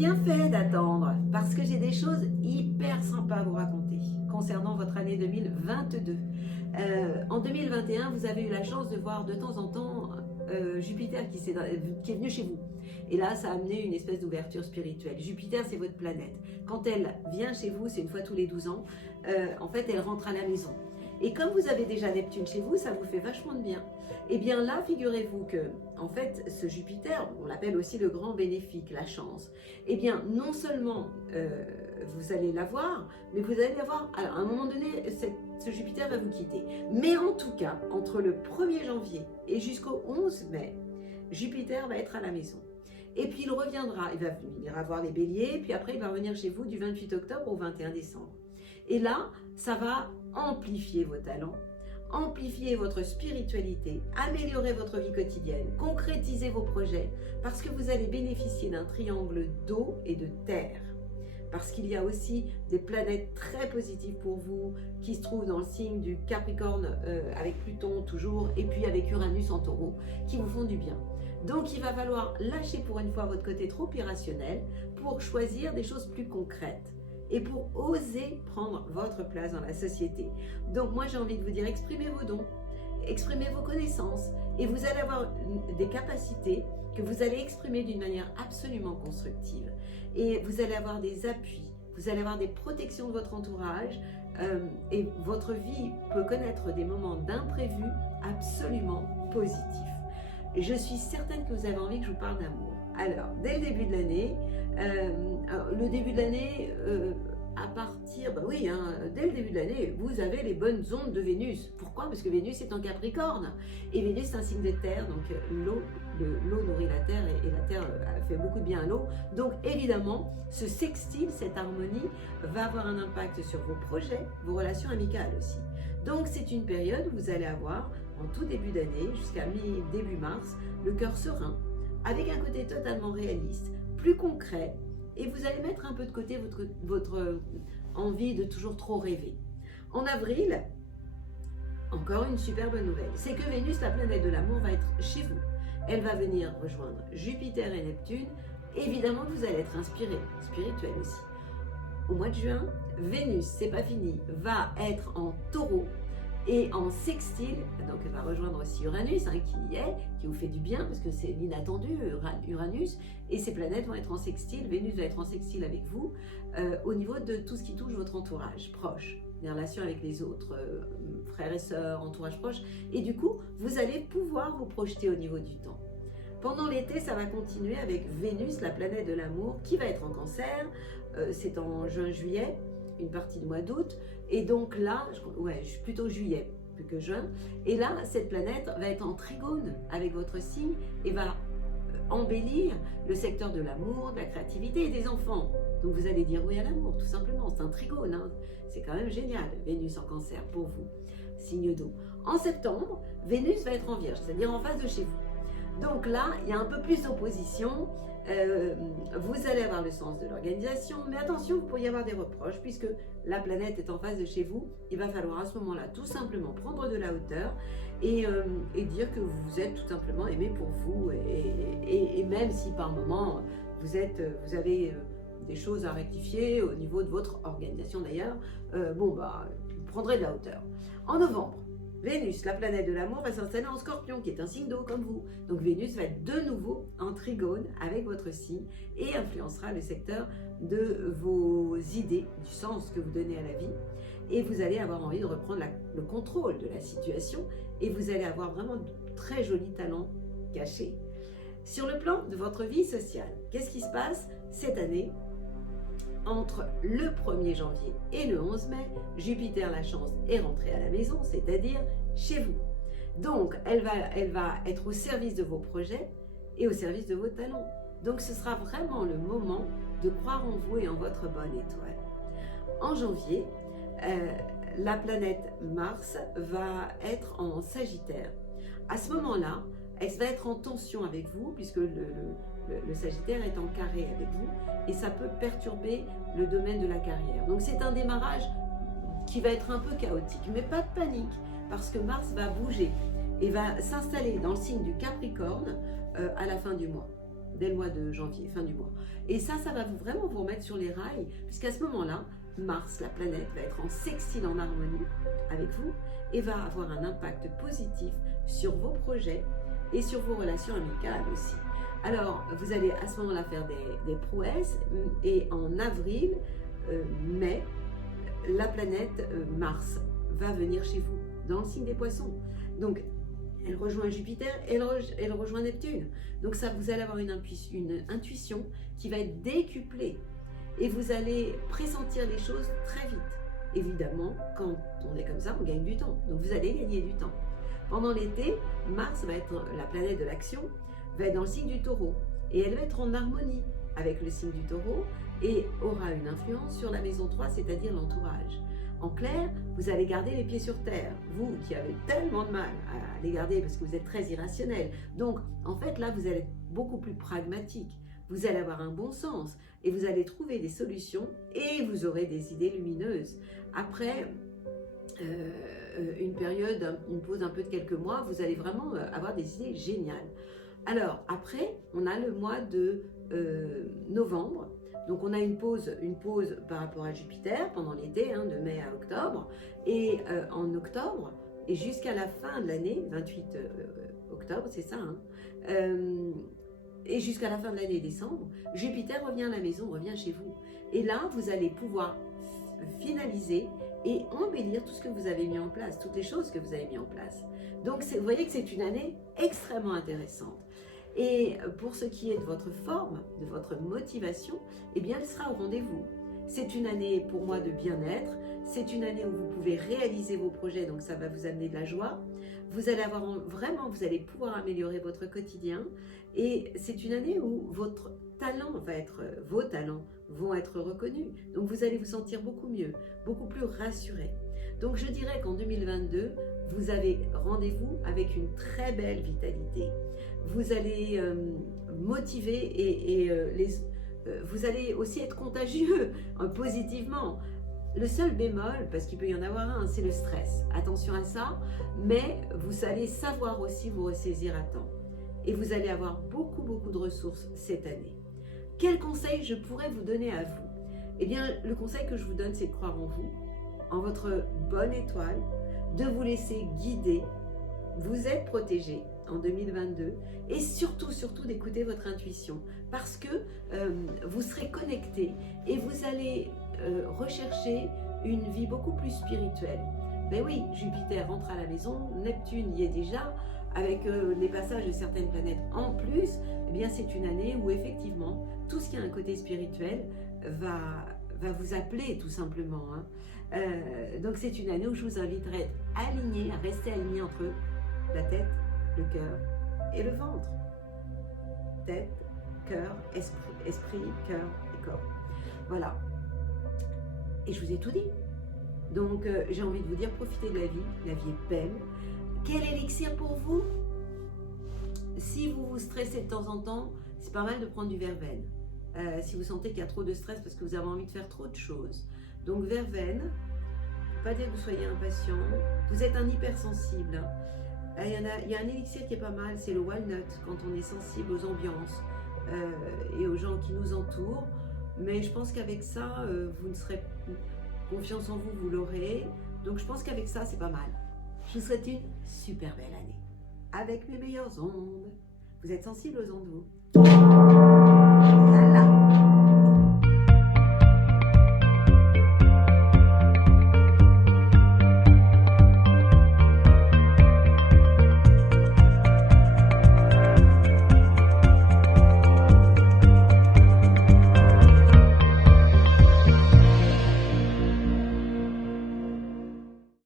bien fait d'attendre parce que j'ai des choses hyper sympas à vous raconter concernant votre année 2022. En 2021, vous avez eu la chance de voir de temps en temps Jupiter qui est venu chez vous. Et là, ça a amené une espèce d'ouverture spirituelle. Jupiter, c'est votre planète. Quand elle vient chez vous, c'est une fois tous les 12 ans, en fait, elle rentre à la maison. Et comme vous avez déjà Neptune chez vous, ça vous fait vachement de bien. Et bien là, figurez-vous que, en fait, ce Jupiter, on l'appelle aussi le grand bénéfique, la chance. Eh bien, non seulement vous allez l'avoir, mais vous allez l'avoir, alors à un moment donné, ce Jupiter va vous quitter. Mais en tout cas, entre le 1er janvier et jusqu'au 11 mai, Jupiter va être à la maison. Et puis il reviendra, il va venir avoir les béliers, puis après il va revenir chez vous du 28 octobre au 21 décembre. Et là, ça va amplifier vos talents, amplifier votre spiritualité, améliorer votre vie quotidienne, concrétiser vos projets, parce que vous allez bénéficier d'un triangle d'eau et de terre. Parce qu'il y a aussi des planètes très positives pour vous qui se trouvent dans le signe du Capricorne avec Pluton toujours, et puis avec Uranus en Taureau, qui vous font du bien. Donc il va falloir lâcher pour une fois votre côté trop irrationnel pour choisir des choses plus concrètes et pour oser prendre votre place dans la société. Donc moi j'ai envie de vous dire, exprimez vos dons, exprimez vos connaissances et vous allez avoir des capacités que vous allez exprimer d'une manière absolument constructive. Et vous allez avoir des appuis, vous allez avoir des protections de votre entourage et votre vie peut connaître des moments d'imprévus absolument positifs. Je suis certaine que vous avez envie que je vous parle d'amour. Alors, dès le début de l'année, à partir, dès le début de l'année, vous avez les bonnes ondes de Vénus. Pourquoi? Parce que Vénus est en Capricorne. Et Vénus, c'est un signe de terre, donc l'eau nourrit la terre et la terre fait beaucoup de bien à l'eau. Donc évidemment, ce sextile, cette harmonie, va avoir un impact sur vos projets, vos relations amicales aussi. Donc c'est une période où vous allez avoir, en tout début d'année, jusqu'à début mars, le cœur serein, avec un côté totalement réaliste, plus concret, et vous allez mettre un peu de côté votre envie de toujours trop rêver. En avril, encore une super bonne nouvelle, c'est que Vénus, la planète de l'amour, va être chez vous. Elle va venir rejoindre Jupiter et Neptune. Évidemment que vous allez être inspiré, spirituel aussi. Au mois de juin, Vénus, c'est pas fini, va être en Taureau et en sextile, donc elle va rejoindre aussi Uranus, qui vous fait du bien parce que c'est l'inattendu, Uranus, et ces planètes vont être en sextile, Vénus va être en sextile avec vous, au niveau de tout ce qui touche votre entourage proche, les relations avec les autres, frères et sœurs, entourage proche, et du coup, vous allez pouvoir vous projeter au niveau du temps. Pendant l'été, ça va continuer avec Vénus, la planète de l'amour, qui va être en Cancer, c'est en juin-juillet, une partie du mois d'août, et donc là, je suis plutôt juillet plus que juin, et là, cette planète va être en trigone avec votre signe et va embellir le secteur de l'amour, de la créativité et des enfants. Donc vous allez dire oui à l'amour, tout simplement, c'est un trigone, hein. C'est quand même génial, Vénus en Cancer pour vous, signe d'eau. En septembre, Vénus va être en Vierge, c'est-à-dire en face de chez vous. Donc là, il y a un peu plus d'opposition, vous allez avoir le sens de l'organisation, mais attention, vous pourriez avoir des reproches, puisque la planète est en face de chez vous, il va falloir à ce moment-là tout simplement prendre de la hauteur et dire que vous êtes tout simplement aimé pour vous, et même si par moment vous avez des choses à rectifier au niveau de votre organisation d'ailleurs, vous prendrez de la hauteur. En novembre, Vénus, la planète de l'amour, va s'installer en Scorpion, qui est un signe d'eau comme vous. Donc Vénus va être de nouveau en trigone avec votre signe et influencera le secteur de vos idées, du sens que vous donnez à la vie. Et vous allez avoir envie de reprendre le contrôle de la situation et vous allez avoir vraiment de très jolis talents cachés. Sur le plan de votre vie sociale, qu'est-ce qui se passe cette année? Entre le 1er janvier et le 11 mai, Jupiter, la chance, est rentrée à la maison, c'est-à-dire chez vous. Donc, elle va être au service de vos projets et au service de vos talents. Donc, ce sera vraiment le moment de croire en vous et en votre bonne étoile. En janvier, la planète Mars va être en Sagittaire. À ce moment-là, elle va être en tension avec vous, puisque le Sagittaire est en carré avec vous, et ça peut perturber le domaine de la carrière. Donc c'est un démarrage qui va être un peu chaotique, mais pas de panique, parce que Mars va bouger et va s'installer dans le signe du Capricorne à la fin du mois. dès le mois de janvier, fin du mois. Et ça va vraiment vous remettre sur les rails, puisqu'à ce moment-là, Mars, la planète, va être en sextile, en harmonie avec vous et va avoir un impact positif sur vos projets et sur vos relations amicales aussi. Alors, vous allez à ce moment-là faire des prouesses et en avril, mai, la planète Mars va venir chez vous, dans le signe des Poissons. Donc, elle rejoint Jupiter et elle rejoint Neptune. Donc, ça, vous allez avoir une intuition qui va être décuplée. Et vous allez pressentir les choses très vite. Évidemment, quand on est comme ça, on gagne du temps. Donc, vous allez gagner du temps. Pendant l'été, Mars va être la planète de l'action, va être dans le signe du Taureau. Et elle va être en harmonie avec le signe du Taureau et aura une influence sur la maison 3, c'est-à-dire l'entourage. En clair, vous allez garder les pieds sur terre, vous qui avez tellement de mal à les garder parce que vous êtes très irrationnel. Donc, en fait, là, vous allez être beaucoup plus pragmatique. Vous allez avoir un bon sens et vous allez trouver des solutions et vous aurez des idées lumineuses. Après une période, une pause un peu de quelques mois, vous allez vraiment avoir des idées géniales. Alors, après, on a le mois de novembre. Donc, on a une pause par rapport à Jupiter pendant l'été, hein, de mai à octobre. Et en octobre, et jusqu'à la fin de l'année, 28 octobre, c'est ça, hein, et jusqu'à la fin de l'année décembre, Jupiter revient à la maison, revient chez vous. Et là, vous allez pouvoir finaliser et embellir tout ce que vous avez mis en place, toutes les choses que vous avez mis en place. Donc, vous voyez que c'est une année extrêmement intéressante. Et pour ce qui est de votre forme, de votre motivation, eh bien, elle sera au rendez-vous. C'est une année pour moi de bien-être, c'est une année où vous pouvez réaliser vos projets, donc ça va vous amener de la joie. Vous allez avoir vous allez pouvoir améliorer votre quotidien et c'est une année où vos talents vont être reconnus. Donc vous allez vous sentir beaucoup mieux, beaucoup plus rassuré. Donc je dirais qu'en 2022, vous avez rendez-vous avec une très belle vitalité. Vous allez motiver et vous allez aussi être contagieux positivement. Le seul bémol, parce qu'il peut y en avoir un, c'est le stress. Attention à ça, mais vous allez savoir aussi vous ressaisir à temps. Et vous allez avoir beaucoup de ressources cette année. Quel conseil je pourrais vous donner à vous? Eh bien, le conseil que je vous donne, c'est de croire en vous, en votre bonne étoile, de vous laisser guider. Vous êtes protégé en 2022 et surtout d'écouter votre intuition parce que vous serez connecté et vous allez rechercher une vie beaucoup plus spirituelle. Ben oui, Jupiter rentre à la maison, Neptune y est déjà, avec les passages de certaines planètes en plus, eh bien c'est une année où effectivement tout ce qui a un côté spirituel va vous appeler tout simplement. Hein. Donc c'est une année où je vous inviterai à rester aligné entre la tête, le cœur et le ventre. Tête, cœur, esprit, cœur et corps. Voilà. Et je vous ai tout dit. Donc j'ai envie de vous dire, profitez de la vie est belle. Quel élixir pour vous? Si vous vous stressez de temps en temps, c'est pas mal de prendre du verveine. Si vous sentez qu'il y a trop de stress parce que vous avez envie de faire trop de choses. Donc verveine, pas dire que vous soyez impatient, vous êtes un hypersensible. Il y a un élixir qui est pas mal, c'est le walnut, quand on est sensible aux ambiances et aux gens qui nous entourent. Mais je pense qu'avec ça, vous ne serez confiance en vous, vous l'aurez. Donc je pense qu'avec ça, c'est pas mal. Je vous souhaite une super belle année. Avec mes meilleures ondes. Vous êtes sensible aux ondes, vous?